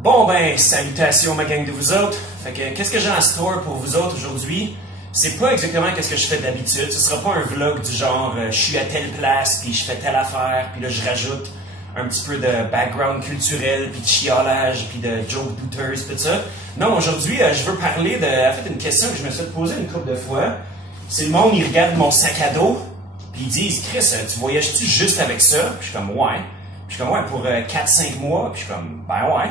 Bon ben, salutations ma gang de vous autres. Fait que qu'est-ce que j'ai en store pour vous autres aujourd'hui? C'est pas exactement qu'est-ce que je fais d'habitude. Ce sera pas un vlog du genre je suis à telle place puis je fais telle affaire puis là je rajoute un petit peu de background culturel puis de chiolage puis de joke douteuses tout ça. Non, aujourd'hui je veux parler de en fait une question que je me suis posée une couple de fois. C'est le monde, ils regardent mon sac à dos puis ils disent Chris, tu voyages-tu juste avec ça? Puis je suis comme ouais. Puis je suis comme ouais pour 4-5 mois. Puis je suis comme ben ouais.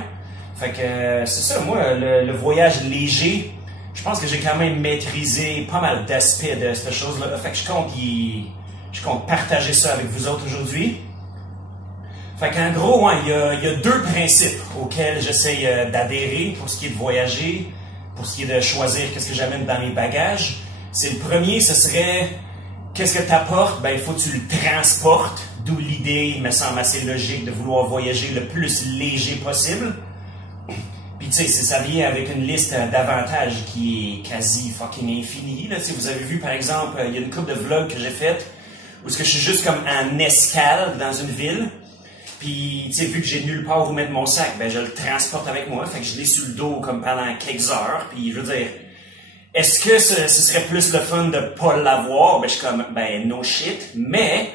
Fait que c'est ça, moi, le voyage léger, je pense que j'ai quand même maîtrisé pas mal d'aspects de cette chose-là. Fait que je compte partager ça avec vous autres aujourd'hui. Fait qu'en gros, ouais, il y a deux principes auxquels j'essaye d'adhérer pour ce qui est de voyager, pour ce qui est de choisir qu'est-ce que j'amène dans mes bagages. C'est le premier, ce serait qu'est-ce que tu apportes? Ben, il faut que tu le transportes. D'où l'idée, il me semble assez logique de vouloir voyager le plus léger possible. Puis tu sais, ça vient avec une liste d'avantages qui est quasi fucking infinie. Là. Vous avez vu par exemple, il y a une couple de vlogs que j'ai faites où je suis juste comme en escale dans une ville. Puis tu sais, vu que j'ai nulle part où mettre mon sac, ben je le transporte avec moi. Fait que je l'ai sur le dos comme pendant quelques heures. Puis je veux dire, est-ce que ce serait plus le fun de pas l'avoir? Ben je suis comme, ben no shit. Mais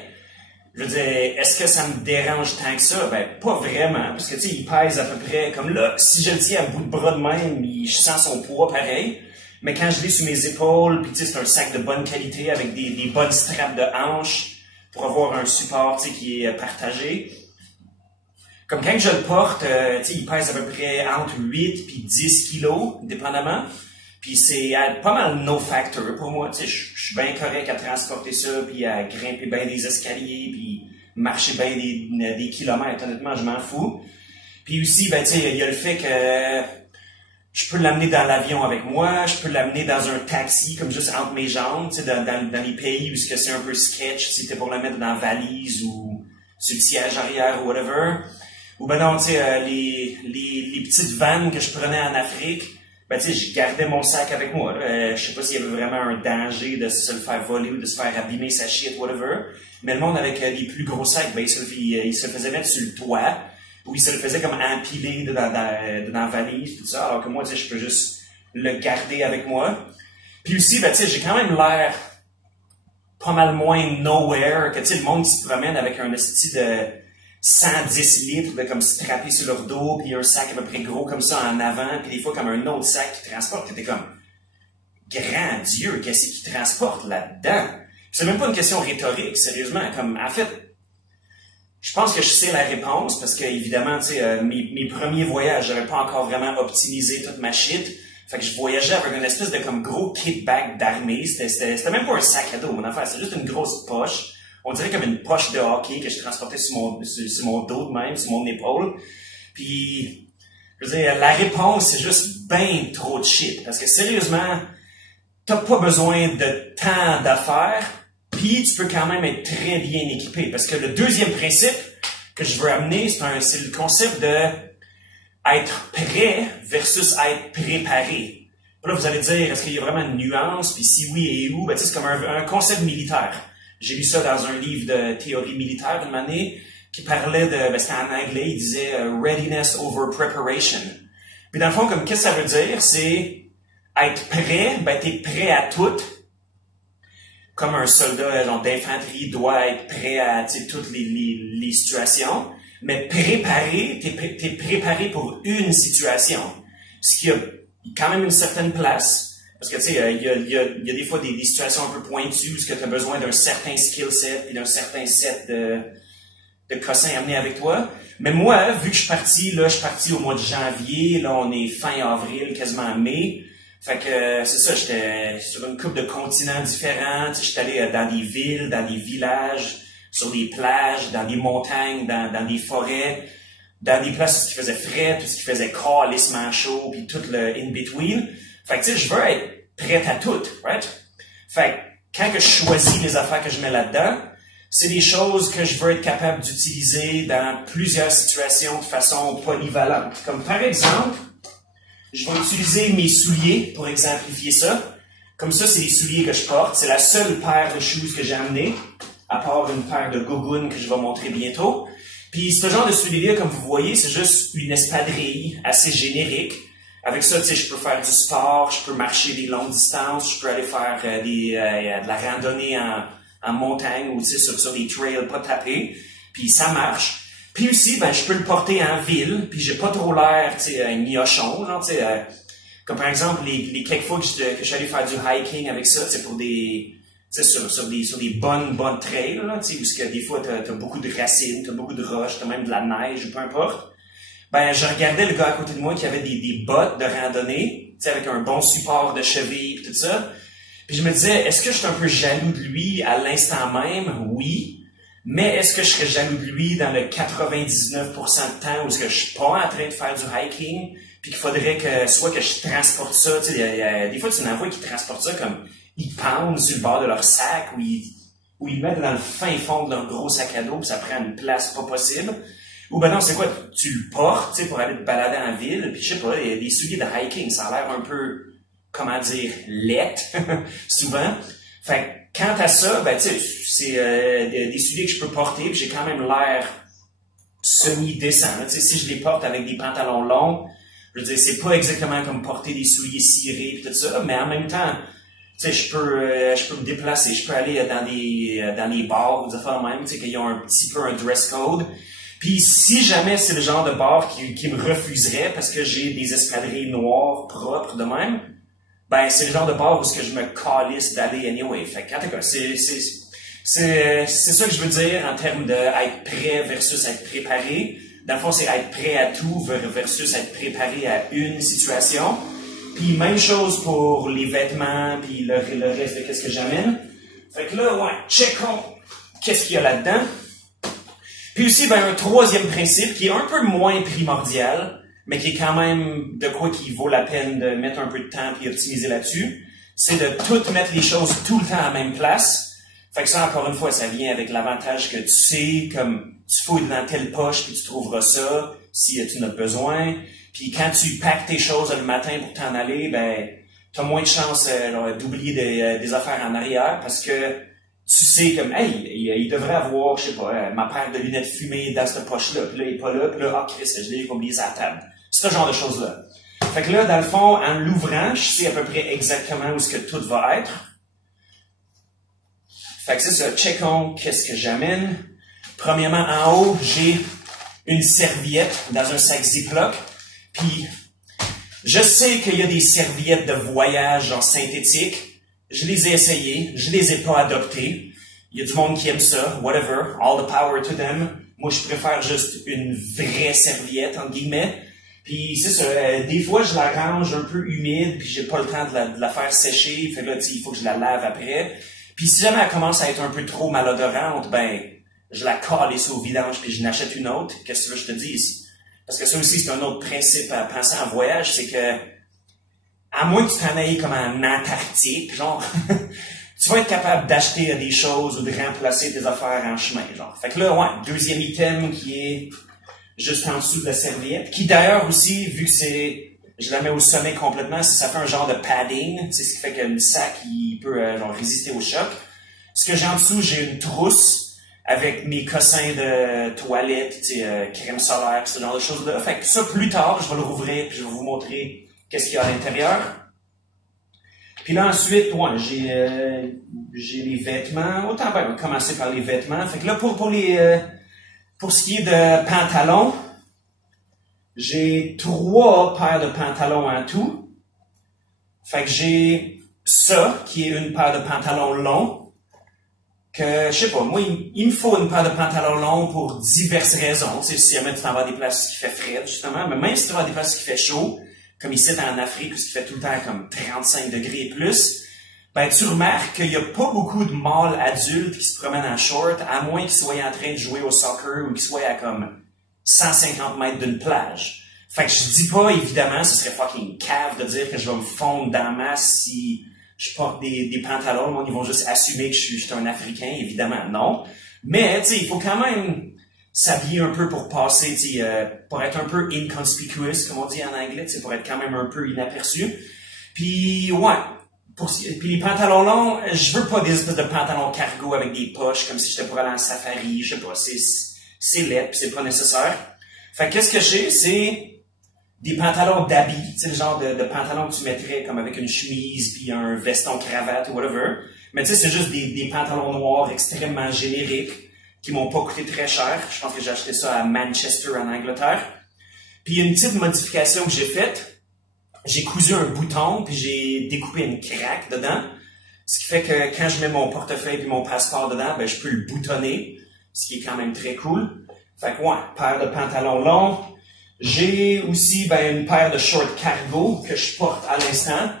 je veux dire, est-ce que ça me dérange tant que ça? Ben, pas vraiment, parce que, tu sais, il pèse à peu près, comme là, si je le tiens à bout de bras de même, je sens son poids pareil. Mais quand je l'ai sur mes épaules, puis tu sais, c'est un sac de bonne qualité avec des bonnes straps de hanches pour avoir un support, tu sais, qui est partagé. Comme quand je le porte, tu sais, il pèse à peu près entre 8 puis 10 kilos, dépendamment. Puis c'est pas mal no factor pour moi, tu sais, je suis bien correct à transporter ça, puis à grimper bien des escaliers, puis marcher bien des kilomètres, honnêtement, je m'en fous. Puis aussi, ben tu sais, il y a le fait que je peux l'amener dans l'avion avec moi, je peux l'amener dans un taxi, comme juste entre mes jambes, tu sais, dans les pays où c'est un peu sketch, si t'es pour le mettre dans la valise ou sur le siège arrière ou whatever. Ou ben non, tu sais, les petites vannes que je prenais en Afrique, ben tu sais, je gardais mon sac avec moi. Je sais pas s'il y avait vraiment un danger de se le faire voler ou de se faire abîmer sa shit, whatever. Mais le monde avec les plus gros sacs, ben il se le faisait mettre sur le toit, ou il se le faisait comme empiler dans la valise, tout ça, alors que moi, tu sais, je peux juste le garder avec moi. Puis aussi, ben tu sais, j'ai quand même l'air pas mal moins nowhere que, tu sais, le monde qui se promène avec un esti de 110 litres de comme strappé sur leur dos, puis un sac à peu près gros comme ça en avant, puis des fois comme un autre sac qui transporte, t'étais comme grand Dieu, qu'est-ce qui transporte là-dedans? C'est même pas une question rhétorique, sérieusement, comme en fait, je pense que je sais la réponse, parce que évidemment, tu sais, mes premiers voyages, j'avais pas encore vraiment optimisé toute ma shit. Fait que je voyageais avec une espèce de comme gros kit bag d'armée, c'était même pas un sac à dos, mon affaire, c'était juste une grosse poche. On dirait comme une poche de hockey que je transportais sur mon dos de même, sur mon épaule. Puis, je veux dire, la réponse, c'est juste ben trop de shit. Parce que sérieusement, t'as pas besoin de tant d'affaires, puis tu peux quand même être très bien équipé. Parce que le deuxième principe que je veux amener, c'est le concept de être prêt versus être préparé. Puis là, vous allez dire, est-ce qu'il y a vraiment une nuance? Puis si oui et où? Ben, tu sais, c'est comme un concept militaire. J'ai lu ça dans un livre de théorie militaire une année qui parlait de, ben c'était en anglais, il disait readiness over preparation. Puis dans le fond, comme qu'est-ce que ça veut dire? C'est être prêt, ben t'es prêt à tout. Comme un soldat d'infanterie doit être prêt à toutes les situations. Mais préparé, t'es préparé pour une situation. Ce qui a quand même une certaine place. Parce que, tu sais, il y a des fois des situations un peu pointues où tu as besoin d'un certain skill set et d'un certain set de cossins amenés avec toi. Mais moi, vu que je suis parti au mois de janvier, là, on est fin avril, quasiment mai. Fait que, c'est ça, j'étais sur une couple de continents différents. Tu sais, j'étais allé dans des villes, dans des villages, sur des plages, dans des montagnes, dans des forêts, dans des places où il faisait frais, tout ce qui faisait calissement chaud, puis tout le in-between. Fait que, tu sais, je veux être prêt à tout, right? Fait que, quand que je choisis les affaires que je mets là-dedans, c'est des choses que je veux être capable d'utiliser dans plusieurs situations de façon polyvalente. Comme par exemple, je vais utiliser mes souliers pour exemplifier ça. Comme ça, c'est les souliers que je porte. C'est la seule paire de shoes que j'ai amenée, à part une paire de gougounes que je vais montrer bientôt. Puis ce genre de souliers-là, comme vous voyez, c'est juste une espadrille assez générique. Avec ça, tu sais, je peux faire du sport, je peux marcher des longues distances, je peux aller faire de la randonnée en montagne ou tu sais, sur des trails pas tapés. Puis ça marche. Puis aussi, ben, je peux le porter en ville, puis j'ai pas trop l'air, tu sais, miochon, genre, tu sais, comme par exemple, les quelques fois que je suis allé faire du hiking avec ça, c'est pour des, tu sais, sur des bonnes trails, là, tu sais, parce que des fois, t'as beaucoup de racines, t'as beaucoup de roches, t'as même de la neige, peu importe. Ben, je regardais le gars à côté de moi qui avait des bottes de randonnée, tu sais, avec un bon support de cheville et tout ça. Puis je me disais, est-ce que je suis un peu jaloux de lui à l'instant même? Oui. Mais est-ce que je serais jaloux de lui dans le 99% de temps où est-ce que je suis pas en train de faire du hiking, puis qu'il faudrait que, soit que je transporte ça, tu sais, des fois tu en vois qui transportent ça comme, ils pendent sur le bord de leur sac, ou ils le mettent dans le fin fond de leur gros sac à dos, puis ça prend une place pas possible. Ou ben non, c'est quoi, tu le portes, tu sais, pour aller te balader en ville, puis je sais pas, il y a des souliers de hiking, ça a l'air un peu, comment dire, laid, souvent. Fait que, quant à ça, ben tu sais, c'est des souliers que je peux porter, puis j'ai quand même l'air semi-décent. Tu sais, si je les porte avec des pantalons longs, je veux dire, c'est pas exactement comme porter des souliers cirés et tout ça, mais en même temps, tu sais, je peux me déplacer, je peux aller dans des bars ou des affaires de même, tu sais, qu'ils ont un petit peu un dress code. Puis si jamais c'est le genre de bar qui me refuserait parce que j'ai des espadrilles noires propres de même, ben c'est le genre de bar où ce que je me calisse d'aller anyway. Fait que en tout cas, c'est ça que je veux dire en termes de être prêt versus être préparé. Dans le fond, c'est être prêt à tout versus être préparé à une situation. Puis même chose pour les vêtements, puis le reste de qu'est-ce que j'amène. Fait que là, ouais, checkons qu'est-ce qu'il y a là-dedans. Puis aussi, ben, un troisième principe qui est un peu moins primordial, mais qui est quand même de quoi qui vaut la peine de mettre un peu de temps puis optimiser là-dessus, c'est de tout mettre les choses tout le temps à la même place. Fait que ça, encore une fois, ça vient avec l'avantage que tu sais, comme tu fouilles dans telle poche puis tu trouveras ça si tu en as besoin. Puis quand tu packs tes choses le matin pour t'en aller, ben t'as moins de chances d'oublier des affaires en arrière parce que tu sais comme hey, il devrait avoir, je sais pas, ma paire de lunettes fumées dans cette poche-là, puis là il est pas là, puis là ah Chris, je l'ai oublié à la table. Ce genre de choses-là. Fait que là, dans le fond, en l'ouvrant, je sais à peu près exactement où ce que tout va être. Fait que c'est ça, checkons qu'est-ce que j'amène. Premièrement, en haut, j'ai une serviette dans un sac Ziploc. Puis, je sais qu'il y a des serviettes de voyage en synthétique. Je les ai essayées, je les ai pas adoptées. Il y a du monde qui aime ça, whatever, all the power to them. Moi, je préfère juste une vraie serviette, entre guillemets. Puis c'est ça, des fois, je la range un peu humide, puis j'ai pas le temps de la faire sécher. Fait que là, il faut que je la lave après. Puis si jamais elle commence à être un peu trop malodorante, ben, je la calisse au vidange puis je n'achète une autre. Qu'est-ce que tu veux que je te dise? Parce que ça aussi, c'est un autre principe à penser en voyage, c'est que, à moins que tu t'en ailles comme en Antarctique, genre, tu vas être capable d'acheter des choses ou de remplacer tes affaires en chemin, genre. Fait que là, ouais, deuxième item qui est juste en dessous de la serviette, qui d'ailleurs aussi, vu que je la mets au sommet complètement, ça fait un genre de padding, tu sais, ce qui fait que le sac, il peut genre résister au choc. Ce que j'ai en dessous, j'ai une trousse avec mes cossins de toilette, tu sais, crème solaire, ce genre de choses-là. Fait que ça, plus tard, je vais le rouvrir puis je vais vous montrer qu'est-ce qu'il y a à l'intérieur. Puis là, ensuite, ouais, j'ai les vêtements. Autant ben, on va commencer par les vêtements. Fait que là, pour ce qui est de pantalons, j'ai 3 paires de pantalons en tout. Fait que j'ai ça, qui est une paire de pantalons longs. Que, je sais pas, moi, il me faut une paire de pantalons longs pour diverses raisons. Tu sais, si jamais tu t'en vas à des places qui fait frais, justement, mais même si tu vas à des places qui fait chaud, comme ici en Afrique, où ce qui fait tout le temps comme 35 degrés et plus, ben, tu remarques qu'il y a pas beaucoup de mâles adultes qui se promènent en short, à moins qu'ils soient en train de jouer au soccer ou qu'ils soient à comme 150 mètres d'une plage. Fait que je dis pas, évidemment, ce serait fucking cave de dire que je vais me fondre dans la masse si je porte des pantalons. Moi, ils vont juste assumer que je suis un Africain, évidemment, non. Mais, tu sais, il faut quand même s'habiller un peu pour passer, tu sais, pour être un peu inconspicuous, comme on dit en anglais, tu sais, pour être quand même un peu inaperçu. Puis, ouais. Puis les pantalons longs, je veux pas des espèces de pantalons cargo avec des poches, comme si j'étais pour aller en safari, je sais pas, c'est laid, puis c'est pas nécessaire. Fait que qu'est-ce que j'ai, c'est des pantalons d'habits, tu sais, le genre de pantalons que tu mettrais comme avec une chemise puis un veston cravate ou whatever. Mais tu sais, c'est juste des pantalons noirs extrêmement génériques qui m'ont pas coûté très cher. Je pense que j'ai acheté ça à Manchester en Angleterre. Puis il y a une petite modification que j'ai faite. J'ai cousu un bouton puis j'ai découpé une craque dedans. Ce qui fait que quand je mets mon portefeuille puis mon passeport dedans, ben je peux le boutonner, ce qui est quand même très cool. Fait que ouais, paire de pantalons longs. J'ai aussi une paire de shorts cargo que je porte à l'instant.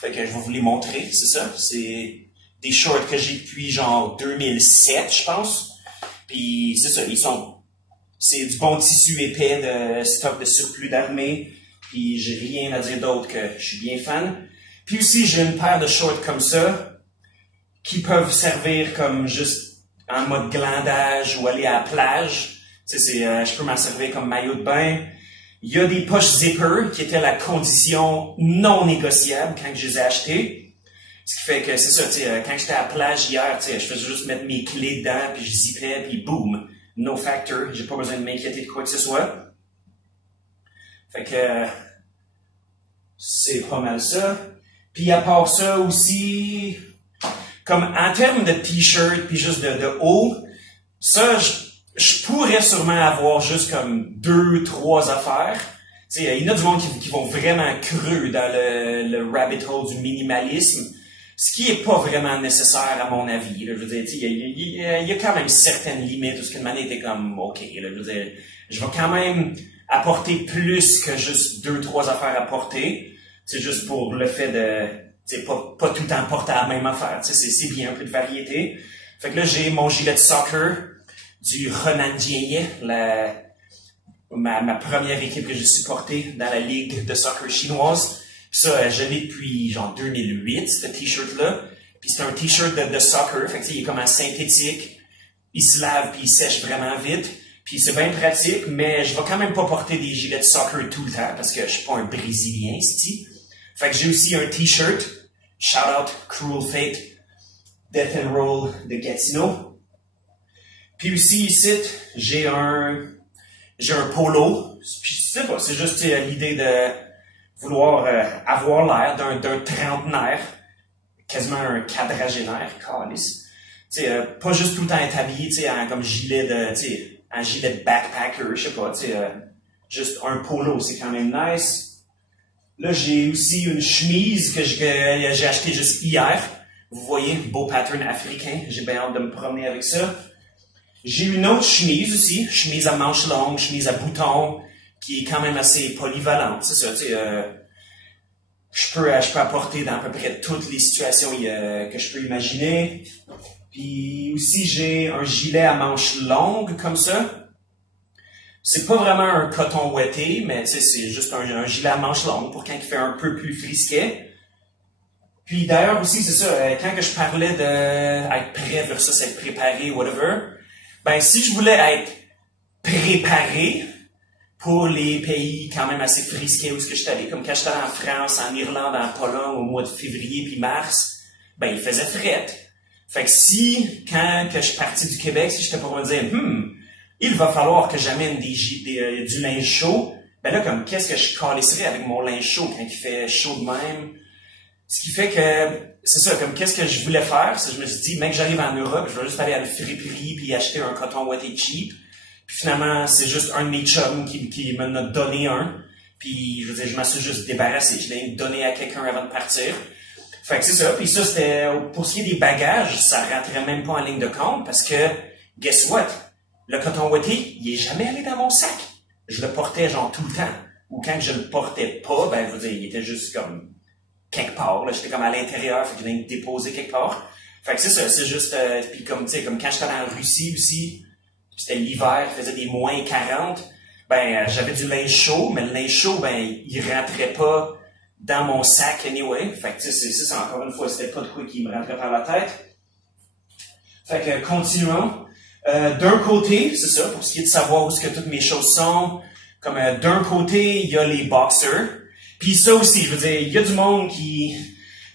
Fait que je vais vous les montrer, c'est ça. C'est des shorts que j'ai depuis genre 2007, je pense. Puis c'est ça, c'est du bon tissu épais de stock de surplus d'armée. Puis j'ai rien à dire d'autre que je suis bien fan. Puis aussi j'ai une paire de shorts comme ça qui peuvent servir comme juste en mode glandage ou aller à la plage. Tu sais, je peux m'en servir comme maillot de bain. Il y a des poches zipper qui étaient la condition non négociable quand je les ai achetées. Ce qui fait que c'est ça, tu sais, quand j'étais à la plage hier, tu sais, je faisais juste mettre mes clés dedans, puis je zippais, puis boum, no factor, j'ai pas besoin de m'inquiéter de quoi que ce soit. Fait que c'est pas mal ça. Puis à part ça aussi, comme en termes de t-shirt puis juste de haut, ça je pourrais sûrement avoir juste comme 2-3 affaires. Tu sais, il y en a du monde qui vont vraiment creux dans le rabbit hole du minimalisme, ce qui est pas vraiment nécessaire à mon avis. Là. Je veux dire, il y a quand même certaines limites où ce qu'une manière était comme OK. Là, je veux dire, je vais quand même apporter plus que juste 2-3 affaires à porter. C'est juste pour le fait de, tu sais, pas tout le temps porter la même affaire. Tu sais, c'est bien un peu de variété. Fait que là, j'ai mon gilet de soccer du Henan Jie, ma première équipe que j'ai supportée dans la ligue de soccer chinoise. Puis ça, je l'ai depuis genre 2008, ce t-shirt-là. Puis c'est un t-shirt de soccer, fait que il est comme en synthétique. Il se lave puis il sèche vraiment vite. Puis c'est bien pratique, mais je vais quand même pas porter des gilets de soccer tout le temps parce que je suis pas un Brésilien, c'ti. Fait que j'ai aussi un t-shirt, shout out Cruel Fate, Death and Roll de Gatineau. Puis aussi ici, j'ai un polo. Puis je sais pas, c'est juste l'idée de vouloir avoir l'air d'un trentenaire, quasiment un quadragénaire, calice. Tu sais, pas juste tout le temps être habillé, tu sais, comme gilet de, tu sais, un gilet de backpacker, je sais pas, tu sais, juste un polo, c'est quand même nice. Là, j'ai aussi une chemise que j'ai achetée juste hier. Vous voyez, beau pattern africain. J'ai bien hâte de me promener avec ça. J'ai une autre chemise aussi, chemise à manches longues, chemise à boutons, qui est quand même assez polyvalente. C'est ça, tu sais, je peux apporter dans à peu près toutes les situations que je peux imaginer. Puis aussi, j'ai un gilet à manches longues comme ça. C'est pas vraiment un coton ouetté, mais tu sais, c'est juste un gilet à manches longues pour quand il fait un peu plus frisquet. Puis d'ailleurs aussi, c'est ça, quand que je parlais d'être prêt versus être préparé, whatever, si je voulais être préparé pour les pays quand même assez frisqués où je suis allé, comme quand j'étais allé en France, en Irlande, en Pologne au mois de février puis mars, il faisait fret. Fait que si, quand que je suis parti du Québec, si j'étais pour me dire, il va falloir que j'amène du linge chaud, là, comme, qu'est-ce que je calisserais avec mon linge chaud quand il fait chaud de même? Ce qui fait que, c'est ça, comme, qu'est-ce que je voulais faire? C'est que je me suis dit, mec, j'arrive en Europe, je vais juste aller à la friperie puis acheter un coton ouetté cheap. Puis finalement, c'est juste un de mes chums qui m'en a donné un. Puis, je veux dire, je m'en suis juste débarrassé. Je l'ai donné à quelqu'un avant de partir. Fait que c'est ça. Puis ça, c'était, pour ce qui est des bagages, ça rentrait même pas en ligne de compte parce que, guess what? Le coton ouetté, il est jamais allé dans mon sac. Je le portais genre tout le temps. Ou quand je le portais pas, je veux dire, il était juste comme quelque part. Là, j'étais comme à l'intérieur, fait que je l'ai déposé quelque part. Fait que c'est ça, c'est juste, puis comme, tu sais, comme quand j'étais en Russie aussi, c'était l'hiver, il faisait des moins 40, j'avais du linge chaud, mais le linge chaud, il rentrait pas dans mon sac anyway. Fait que, tu sais, c'est encore une fois, c'était pas de quoi qui me rentrait par la tête. Fait que, continuons. D'un côté, c'est ça, pour ce qui est de savoir où est-ce que toutes mes choses sont, comme d'un côté, il y a les boxers. Puis ça aussi, je veux dire, il y a du monde qui...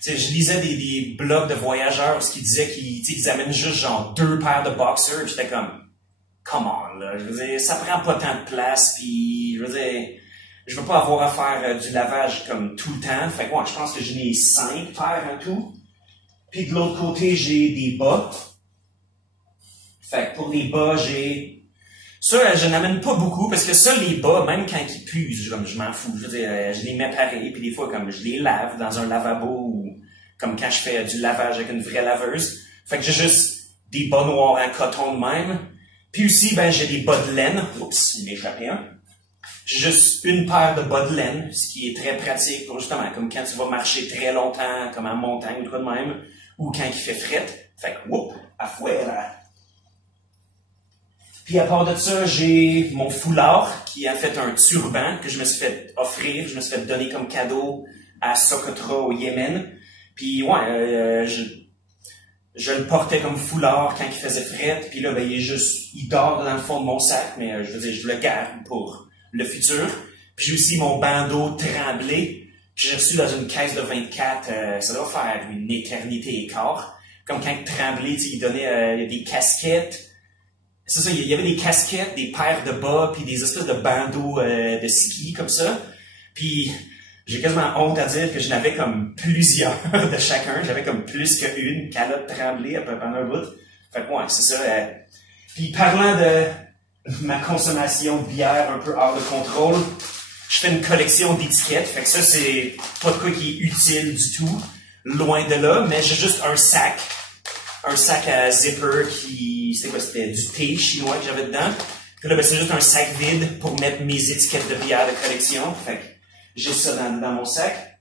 Tu sais, je lisais des blogs de voyageurs qui disaient qu'ils amènent juste genre 2 paires de boxers. J'étais comme, come on, là. Je veux dire, ça prend pas tant de place, puis je veux dire, je veux pas avoir à faire du lavage comme tout le temps. Fait que ouais, je pense que j'en ai 5 paires en tout. Puis de l'autre côté, j'ai des bas. Fait que pour les bas, j'ai... Ça, je n'amène pas beaucoup, parce que ça, les bas, même quand ils puent, je m'en fous. Je veux dire, je les mets pareil, puis des fois, comme je les lave dans un lavabo, ou comme quand je fais du lavage avec une vraie laveuse. Fait que j'ai juste des bas noirs en coton de même. Puis aussi, ben, j'ai des bas de laine. Oups, il m'est échappé un. J'ai juste une paire de bas de laine, ce qui est très pratique pour justement, comme quand tu vas marcher très longtemps, comme en montagne ou quoi de même, ou quand il fait fret. Fait que, whoop, afuera. Puis à part de ça, j'ai mon foulard, qui est en fait un turban que je me suis fait offrir, je me suis fait donner comme cadeau à Socotra au Yémen. Puis ouais, je le portais comme foulard quand il faisait fret, puis là, ben, il dort dans le fond de mon sac, mais je veux dire, je le garde pour le futur. Puis j'ai aussi mon bandeau tremblé, que j'ai reçu dans une caisse de 24, ça doit faire une éternité et quart. Comme quand Tremblay, il donnait des casquettes. C'est ça, il y avait des casquettes, des paires de bas, puis des espèces de bandeaux de ski comme ça. Puis j'ai quasiment honte à dire que je n'avais comme plusieurs de chacun. J'avais comme plus qu'une calotte Tremblay pendant un bout. Fait que ouais, c'est ça. Puis parlant de ma consommation de bière un peu hors de contrôle, je fais une collection d'étiquettes. Fait que ça, c'est pas de quoi qui est utile du tout. Loin de là, mais j'ai juste un sac. Un sac à zipper qui, c'était quoi, c'était du thé chinois que j'avais dedans. Puis là, ben, c'est juste un sac vide pour mettre mes étiquettes de bière de collection. Fait que j'ai ça dans mon sac.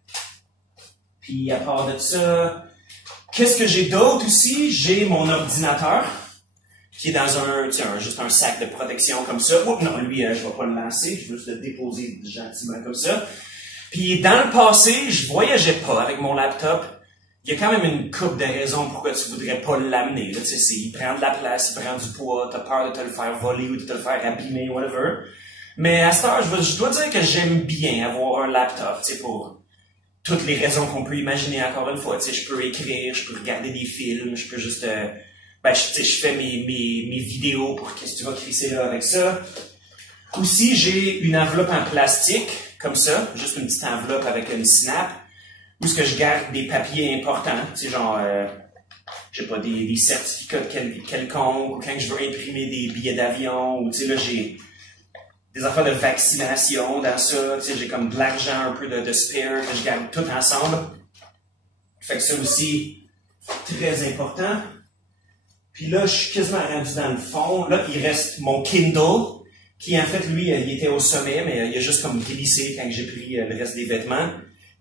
Puis à part de ça, qu'est-ce que j'ai d'autre aussi? J'ai mon ordinateur qui est dans juste un sac de protection comme ça. Oups, non, lui, je vais pas le lancer, je vais juste le déposer gentiment comme ça. Puis dans le passé, je voyageais pas avec mon laptop. Il y a quand même une couple de raisons pourquoi tu voudrais pas l'amener. Là, tu sais, il prend de la place, il prend du poids, t'as peur de te le faire voler ou de te le faire abîmer, whatever. Mais à cette heure, je dois dire que j'aime bien avoir un laptop, tu sais, pour toutes les raisons qu'on peut imaginer encore une fois. Tu sais, je peux écrire, je peux regarder des films, je peux juste, je fais mes vidéos pour qu'est-ce que tu vas crisser là avec ça. Aussi, j'ai une enveloppe en plastique, comme ça, juste une petite enveloppe avec une snap, où est-ce que je garde des papiers importants, tu sais, genre, je sais pas, des certificats de quelconque, ou quand je veux imprimer des billets d'avion, ou tu sais, là, j'ai des affaires de vaccination dans ça, tu sais, j'ai comme de l'argent, un peu de spare, que je garde tout ensemble. Fait que ça aussi, très important. Puis là, je suis quasiment rendu dans le fond. Là, il reste mon Kindle, qui en fait, lui, il était au sommet, mais il a juste comme glissé quand j'ai pris le reste des vêtements.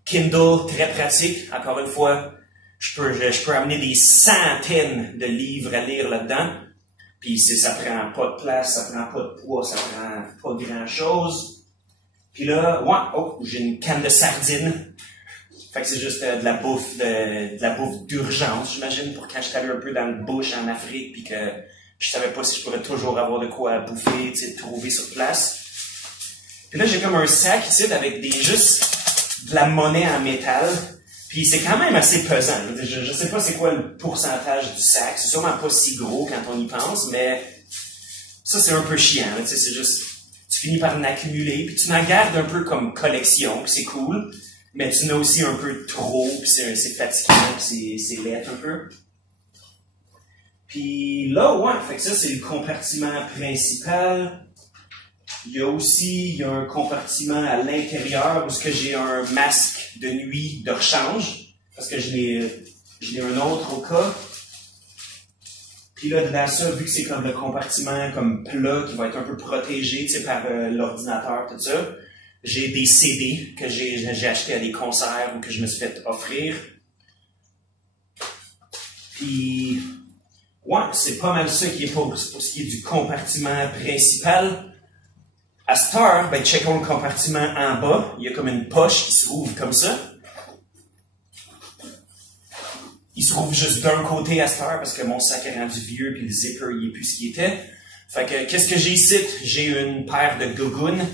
Kindle, très pratique. Encore une fois, je peux amener des centaines de livres à lire là-dedans. Puis ça prend pas de place, ça prend pas de poids, ça prend pas grand-chose. Puis là, j'ai une canne de sardines. Fait que c'est juste de la bouffe d'urgence, j'imagine, pour quand je suis allé un peu dans le bush en Afrique, puis que je savais pas si je pourrais toujours avoir de quoi bouffer, tu sais, trouver sur place. Puis là, j'ai comme un sac ici avec juste de la monnaie en métal. Puis c'est quand même assez pesant. Je sais pas c'est quoi le pourcentage du sac. C'est sûrement pas si gros quand on y pense, mais ça, c'est un peu chiant. Tu sais, c'est juste, tu finis par en accumuler, puis tu en gardes un peu comme collection, puis c'est cool. Mais tu en as aussi un peu trop, puis c'est fatigant, puis c'est laid un peu. Puis là, fait que ça, c'est le compartiment principal. Il y a un compartiment à l'intérieur où j'ai un masque de nuit de rechange, parce que je l'ai un autre au cas. Puis là, dedans ça, vu que c'est comme le compartiment comme plat qui va être un peu protégé, tu sais, par l'ordinateur, tout ça, j'ai des CD que j'ai acheté à des concerts ou que je me suis fait offrir. Puis, c'est pas mal ça qui est pour ce qui est du compartiment principal. À cette heure, checkons le compartiment en bas. Il y a comme une poche qui se ouvre comme ça. Il se ouvre juste d'un côté à cette heure parce que mon sac est rendu vieux puis le zipper, il est plus ce qu'il était. Fait que, qu'est-ce que j'ai ici? J'ai une paire de gougounes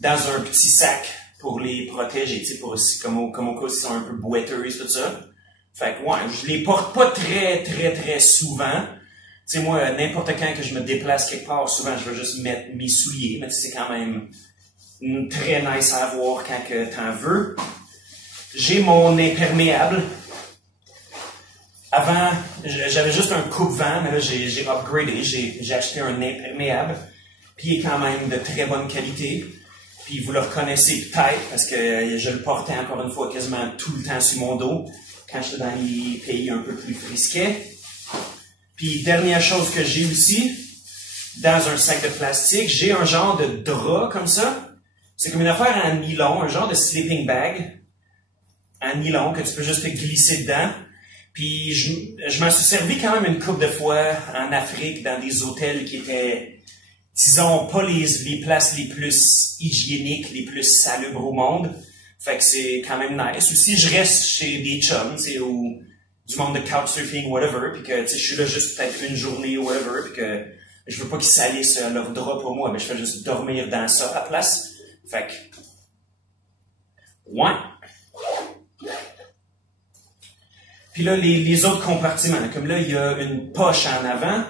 dans un petit sac pour les protéger, tu sais, comme au cas s'ils sont un peu boiteuses, tout ça. Fait que, je les porte pas très, très, très souvent. sais, moi, n'importe quand que je me déplace quelque part, souvent, je vais juste mettre mes souliers, mais c'est quand même très nice à avoir quand que t'en veux. J'ai mon imperméable. Avant, j'avais juste un coupe-vent, mais là, j'ai upgradé. J'ai acheté un imperméable, puis il est quand même de très bonne qualité. Puis vous le reconnaissez peut-être, parce que je le portais encore une fois quasiment tout le temps sur mon dos, quand j'étais dans les pays un peu plus frisquets. Puis dernière chose que j'ai aussi, dans un sac de plastique, j'ai un genre de drap comme ça. C'est comme une affaire en nylon, un genre de sleeping bag en nylon que tu peux juste te glisser dedans. Puis je m'en suis servi quand même une couple de fois en Afrique dans des hôtels qui étaient, disons, pas les places les plus hygiéniques, les plus salubres au monde. Fait que c'est quand même nice. Aussi, je reste chez des chums, tu sais, ou du monde de couchsurfing, whatever, puis que, tu sais, je suis là juste peut-être une journée, whatever, puis que je veux pas qu'ils salissent leur drap pour moi, mais je fais juste dormir dans ça à la place. Fait que, ouais. Puis là, les autres compartiments, comme là, il y a une poche en avant.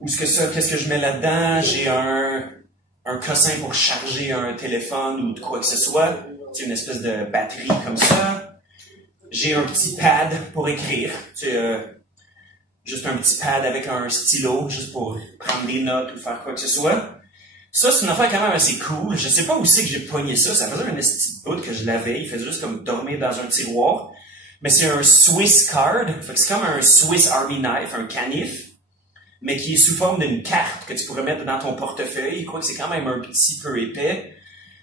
Où est-ce que ça, qu'est-ce que je mets là-dedans? J'ai un cossin pour charger un téléphone ou de quoi que ce soit. C'est une espèce de batterie comme ça. J'ai un petit pad pour écrire. Juste un petit pad avec un stylo, juste pour prendre des notes ou faire quoi que ce soit. Ça, c'est une affaire quand même assez cool. Je sais pas où c'est que j'ai pogné ça. Ça faisait un petit bout que je l'avais. Il faisait juste comme dormir dans un tiroir. Mais c'est un Swiss card. Fait que c'est comme un Swiss Army knife, un canif, mais qui est sous forme d'une carte que tu pourrais mettre dans ton portefeuille. Quoi que c'est quand même un petit peu épais.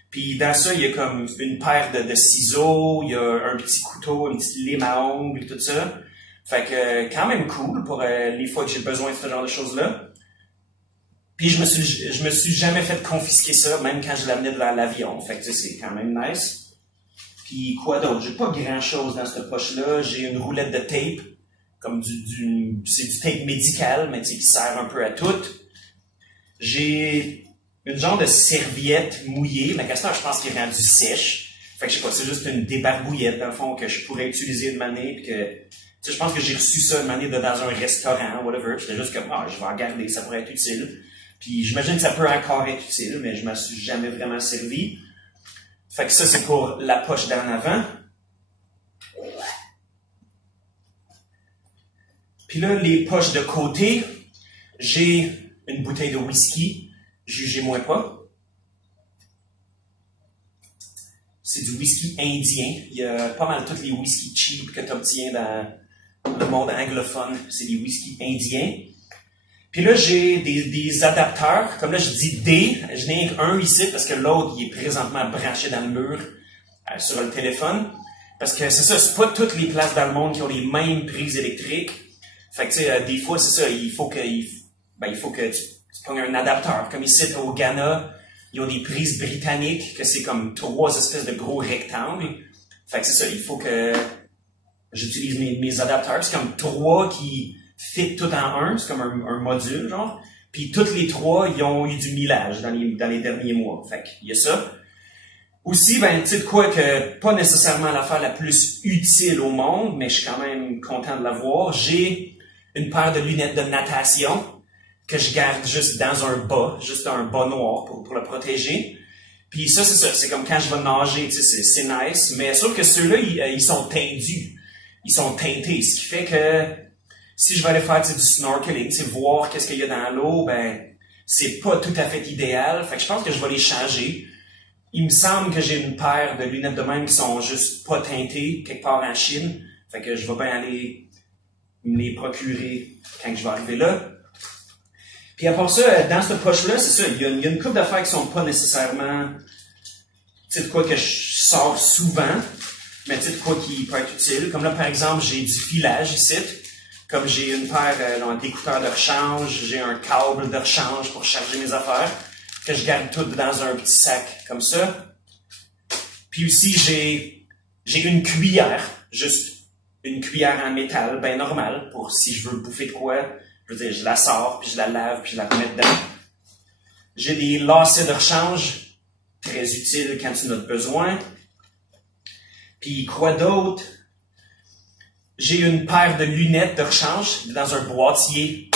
Puis dans ça, il y a comme une paire de ciseaux, il y a un petit couteau, une petite lime à ongles, tout ça. Fait que quand même cool pour les fois que j'ai besoin de ce genre de choses-là. Puis je me suis jamais fait confisquer ça, même quand je l'amenais dans l'avion. Fait que c'est quand même nice. Puis quoi d'autre? J'ai pas grand-chose dans cette poche-là. J'ai une roulette de tape, comme c'est du tape médical, mais qui sert un peu à tout. J'ai une genre de serviette mouillée, mais Castor, je pense qu'il est rendu sèche. Fait que je sais pas, c'est juste une débarbouillette, dans le fond, que je pourrais utiliser de manière, puis que, tu sais, je pense que j'ai reçu ça de manière dans un restaurant, whatever. J'étais juste comme, je vais en garder, ça pourrait être utile. Puis j'imagine que ça peut encore être utile, mais je m'en suis jamais vraiment servi. Fait que ça, c'est pour la poche d'en avant. Puis là, les poches de côté, j'ai une bouteille de whisky. Jugez-moi pas. C'est du whisky indien. Il y a pas mal tous les whisky cheap que tu obtiens dans le monde anglophone. C'est des whisky indiens. Puis là, j'ai des adapteurs. Comme là, je dis D. Je n'ai un ici parce que l'autre, il est présentement branché dans le mur sur le téléphone. Parce que c'est ça, c'est pas toutes les places dans le monde qui ont les mêmes prises électriques. Fait que, tu sais, des fois, c'est ça, il faut que tu pognes un adapteur. Comme ici, au Ghana, ils ont des prises britanniques, que c'est comme 3 espèces de gros rectangles. Fait que c'est ça, il faut que j'utilise mes adapteurs. C'est comme 3 qui fit tout en un, c'est comme un module, genre. Puis toutes les 3, ils ont eu du millage dans les derniers mois. Fait qu'il y a ça. Aussi, ben, tu sais de quoi que pas nécessairement l'affaire la plus utile au monde, mais je suis quand même content de l'avoir. J'ai une paire de lunettes de natation que je garde juste dans un bas, juste un bas noir pour le protéger. Puis ça, c'est ça. C'est comme quand je vais nager, tu sais, c'est nice. Mais sauf que ceux-là, ils sont tendus. Ils sont teintés. Ce qui fait que si je vais aller faire du snorkeling, voir qu'est-ce qu'il y a dans l'eau, ben, c'est pas tout à fait idéal. Fait que je pense que je vais les changer. Il me semble que j'ai une paire de lunettes de même qui sont juste pas teintées, quelque part en Chine. Fait que je vais bien aller me les procurer quand je vais arriver là. Puis à part ça, dans cette poche-là, c'est ça, il y a une couple d'affaires qui sont pas nécessairement, tu sais, de quoi que je sors souvent, mais tu sais, de quoi qui peut être utile. Comme là, par exemple, j'ai du filage ici. Comme j'ai une paire d'écouteurs de rechange, j'ai un câble de rechange pour charger mes affaires, que je garde tout dans un petit sac comme ça. Puis aussi, j'ai une cuillère, juste une cuillère en métal, bien normale, pour si je veux bouffer de quoi, je veux dire, je la sors, puis je la lave, puis je la remets dedans. J'ai des lacets de rechange, très utiles quand tu en as besoin. Puis quoi d'autre? J'ai une paire de lunettes de rechange dans un boîtier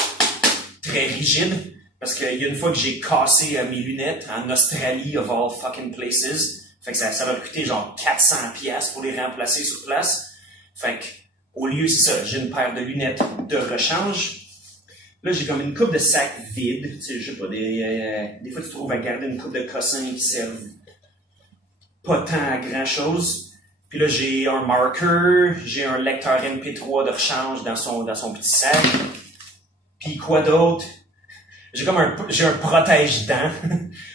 très rigide. Parce qu'il y a une fois que j'ai cassé mes lunettes en Australie, of all fucking places. Fait que ça va coûter genre 400$ pour les remplacer sur place. Fait que, au lieu, c'est ça, j'ai une paire de lunettes de rechange. Là, j'ai comme une coupe de sacs vides. Tu sais, je sais pas, des fois tu trouves à garder une coupe de cossins qui servent pas tant à grand chose. Puis là, j'ai un marker, j'ai un lecteur MP3 de rechange dans son petit sac. Puis quoi d'autre? J'ai un protège-dents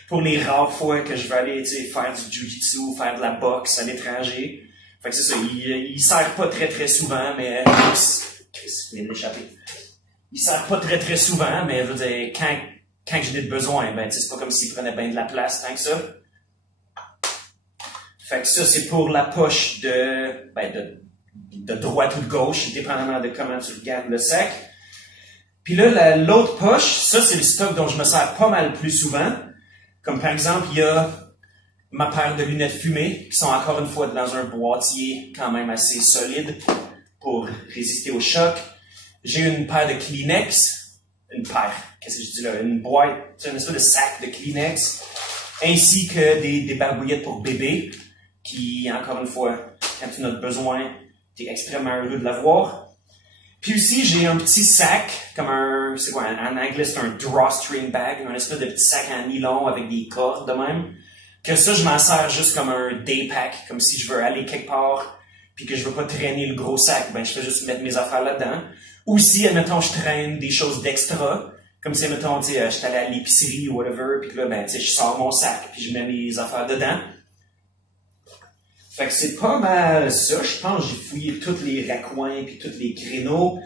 pour les rares fois que je vais aller, tu sais, faire du jiu-jitsu, faire de la boxe à l'étranger. Fait que c'est ça, il sert pas très très souvent, mais Chris vient de l'échapper. Il sert pas très très souvent, mais je veux dire, quand j'ai des besoins, ben, tu sais, c'est pas comme s'il prenait bien de la place tant que ça. Fait que ça, c'est pour la poche de droite ou de gauche, dépendamment de comment tu regardes le sac. Puis là, l'autre poche, ça, c'est le stock dont je me sers pas mal plus souvent. Comme par exemple, il y a ma paire de lunettes fumées, qui sont encore une fois dans un boîtier quand même assez solide pour résister au choc. J'ai une paire de Kleenex, qu'est-ce que je dis là? Une boîte, c'est une espèce de sac de Kleenex, ainsi que des barbouillettes pour bébé, qui, encore une fois, quand tu en as besoin, t'es extrêmement heureux de l'avoir. Puis aussi, j'ai un petit sac, comme c'est quoi, en anglais, c'est un drawstring bag, un espèce de petit sac en nylon avec des cordes de même. Que ça, je m'en sers juste comme un day pack, comme si je veux aller quelque part, puis que je veux pas traîner le gros sac, ben je fais juste mettre mes affaires là-dedans. Ou si, admettons, je traîne des choses d'extra, comme si, admettons, tu sais, je suis allé à l'épicerie ou whatever, puis que là, ben, tu sais, je sors mon sac, puis je mets mes affaires dedans. Fait que c'est pas mal ça. Je pense que j'ai fouillé tous les raccoins puis tous les créneaux.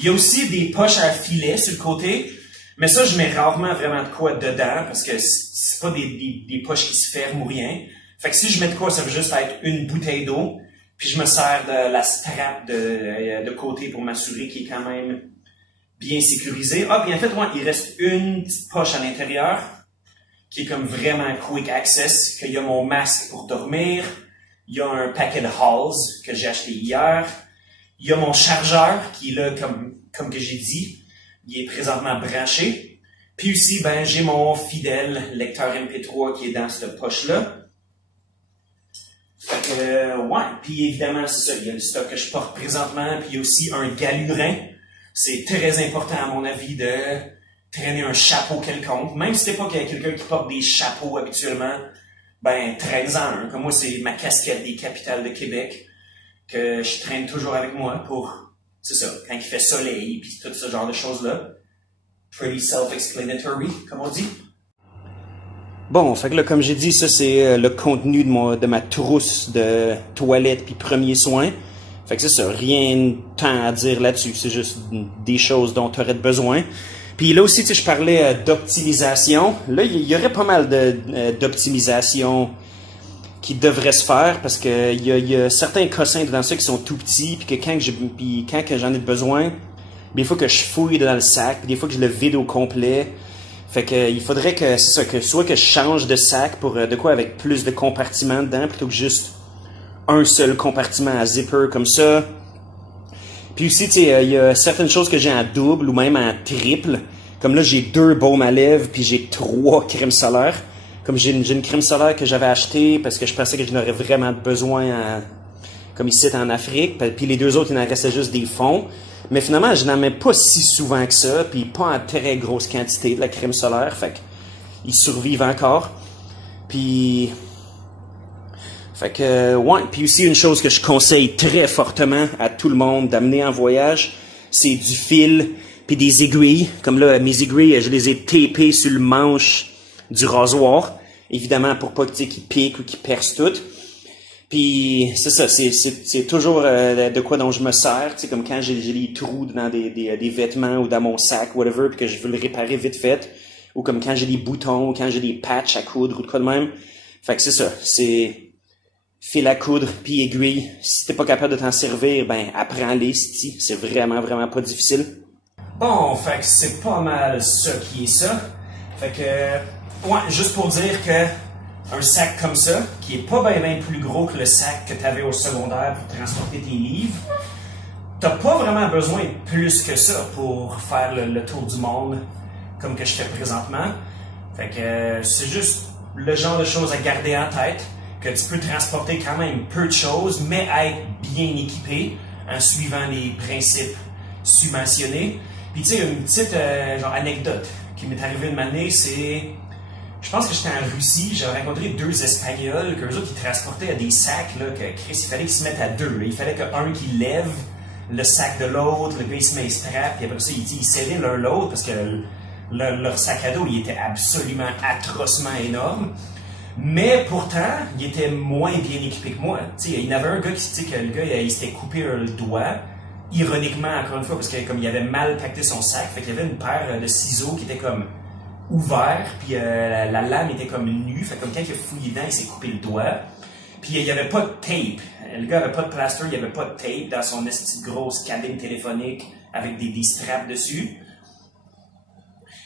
Il y a aussi des poches à filet sur le côté. Mais ça, je mets rarement vraiment de quoi dedans parce que c'est pas des poches qui se ferment ou rien. Fait que si je mets de quoi, ça veut juste être une bouteille d'eau. Puis je me sers de la strap de côté pour m'assurer qu'il est quand même bien sécurisé. Ah, puis en fait, il reste une petite poche à l'intérieur qui est comme vraiment quick access, qu'il y a mon masque pour dormir. Il y a un paquet de Halls que j'ai acheté hier. Il y a mon chargeur qui est là, comme que j'ai dit. Il est présentement branché. Puis aussi, ben, j'ai mon fidèle lecteur MP3 qui est dans cette poche-là. Fait que, ouais. Puis évidemment, c'est ça. Il y a le stock que je porte présentement. Puis il y a aussi un galurin. C'est très important, à mon avis, de traîner un chapeau quelconque. Même si t'es pas quelqu'un qui porte des chapeaux habituellement, ben, 13 ans, hein. Comme moi, c'est ma casquette des capitales de Québec que je traîne toujours avec moi pour, c'est ça, quand il fait soleil puis tout ce genre de choses-là. Pretty self-explanatory, comme on dit. Bon, fait que là, comme j'ai dit, ça, c'est le contenu de ma trousse de toilette puis premiers soins. Fait que c'est ça, rien de tant à dire là-dessus. C'est juste des choses dont tu aurais besoin. Puis là aussi, tu sais, je parlais d'optimisation. Là, il y aurait pas mal d'optimisation qui devrait se faire parce que il y a certains cossins dans ça qui sont tout petits puis que quand que j'en ai besoin, des fois que je fouille dans le sac, puis des fois que je le vide au complet. Fait que il faudrait que c'est ça, que soit que je change de sac pour de quoi avec plus de compartiments dedans plutôt que juste un seul compartiment à zipper comme ça. Puis aussi, tu sais, il y a certaines choses que j'ai en double ou même en triple. Comme là, j'ai 2 baumes à lèvres puis j'ai 3 crèmes solaires. Comme j'ai une crème solaire que j'avais achetée parce que je pensais que je n'aurais vraiment besoin comme ici en Afrique. Puis les 2 autres, il en restait juste des fonds. Mais finalement, je n'en mets pas si souvent que ça, puis pas en très grosse quantité de la crème solaire. Fait qu'ils survivent encore. Puis... Fait que, ouais. Puis aussi, une chose que je conseille très fortement à tout le monde d'amener en voyage, c'est du fil puis des aiguilles. Comme là, mes aiguilles, je les ai tapées sur le manche du rasoir. Évidemment, pour pas qu'ils piquent ou qu'ils percent toutes. Puis, c'est ça, c'est toujours de quoi dont je me sers. Tu sais, comme quand j'ai des trous dans des vêtements ou dans mon sac, whatever, puis que je veux le réparer vite fait. Ou comme quand j'ai des boutons ou quand j'ai des patchs à coudre ou de quoi de même. Fait que c'est ça, c'est... Fil à coudre puis aiguille. Si t'es pas capable de t'en servir, ben apprends-les, c'est vraiment, vraiment pas difficile. Bon, fait que c'est pas mal ça qui est ça. Fait que, ouais, juste pour dire que un sac comme ça, qui est pas bien plus gros que le sac que t'avais au secondaire pour transporter tes livres, t'as pas vraiment besoin de plus que ça pour faire le tour du monde comme que je fais présentement. Fait que c'est juste le genre de choses à garder en tête, que tu peux transporter quand même peu de choses, mais être bien équipé en suivant les principes subventionnés. Puis tu sais, une petite genre anecdote qui m'est arrivée une année, c'est... Je pense que j'étais en Russie, j'ai rencontré deux Espagnols, qu'eux autres, ils transportaient à des sacs, là, que Chris, il fallait qu'ils se mettent à deux. Là. Il fallait qu'un qui lève le sac de l'autre, le gars, il se met les straps, puis après ça, ils serraient l'un l'autre, parce que leur sac à dos, il était absolument atrocement énorme. Mais pourtant, il était moins bien équipé que moi. T'sais, il y en avait un gars qui, que le gars, il s'était coupé le doigt, ironiquement, encore une fois, parce que comme il avait mal pacté son sac, fait qu'il y avait une paire de ciseaux qui était comme ouvert, puis la lame était comme nue, fait comme quand il a fouillé dedans, il s'est coupé le doigt. Puis il n'y avait pas de tape. Le gars avait pas de plaster, il n'y avait pas de tape dans son petite grosse cabine téléphonique avec des straps dessus.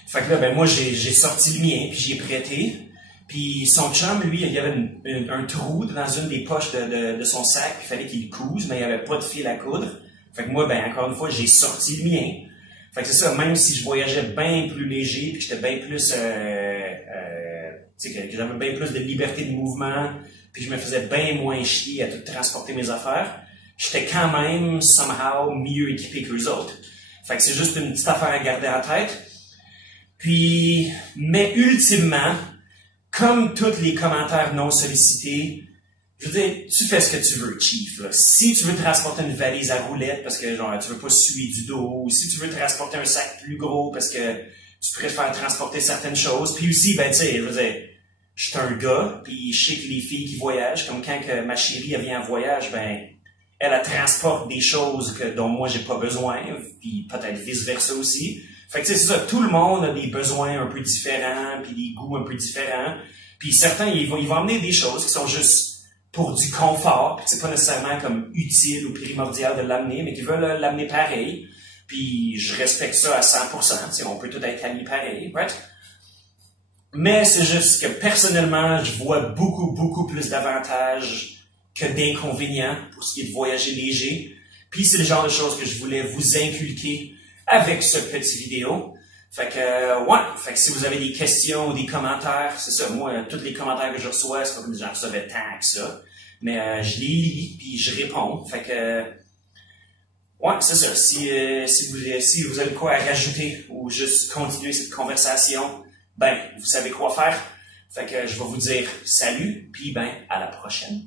Fait que là, ben moi, j'ai sorti le mien, puis j'y ai prêté. Puis son chum, lui, il y avait un trou dans une des poches de son sac, puis il fallait qu'il le couse, mais il n'y avait pas de fil à coudre. Fait que moi, ben encore une fois, j'ai sorti le mien. Fait que c'est ça, même si je voyageais bien plus léger, puis que j'étais bien plus, tu sais, que j'avais bien plus de liberté de mouvement, puis je me faisais bien moins chier à tout transporter mes affaires, j'étais quand même, somehow, mieux équipé qu'eux autres. Fait que c'est juste une petite affaire à garder en tête. Puis, mais ultimement, comme tous les commentaires non sollicités, je veux dire, tu fais ce que tu veux, Chief. Là. Si tu veux transporter une valise à roulettes parce que genre tu veux pas suer du dos, ou si tu veux transporter un sac plus gros parce que tu préfères transporter certaines choses, puis aussi, ben tu sais, je veux dire, je suis un gars, puis je sais que les filles qui voyagent, comme quand que ma chérie elle vient en voyage, ben elle transporte des choses dont moi j'ai pas besoin, puis peut-être vice-versa aussi. Fait que tu sais, c'est ça, tout le monde a des besoins un peu différents, puis des goûts un peu différents, puis certains, ils vont amener des choses qui sont juste pour du confort, puis c'est pas nécessairement comme utile ou primordial de l'amener, mais qui veulent l'amener pareil, puis je respecte ça à 100%, tu sais, on peut tout être amis pareil, right? Mais c'est juste que personnellement, je vois beaucoup plus d'avantages que d'inconvénients pour ce qui est de voyager léger, puis c'est le genre de choses que je voulais vous inculquer avec ce petit vidéo. Fait que, ouais, fait que si vous avez des questions ou des commentaires, c'est ça, moi, tous les commentaires que je reçois, c'est pas comme j'en recevais tant que ça, mais je les lis, puis je réponds. Fait que, ouais, c'est ça, si vous avez quoi à rajouter ou juste continuer cette conversation, ben, vous savez quoi faire. Fait que je vais vous dire salut, puis ben, à la prochaine.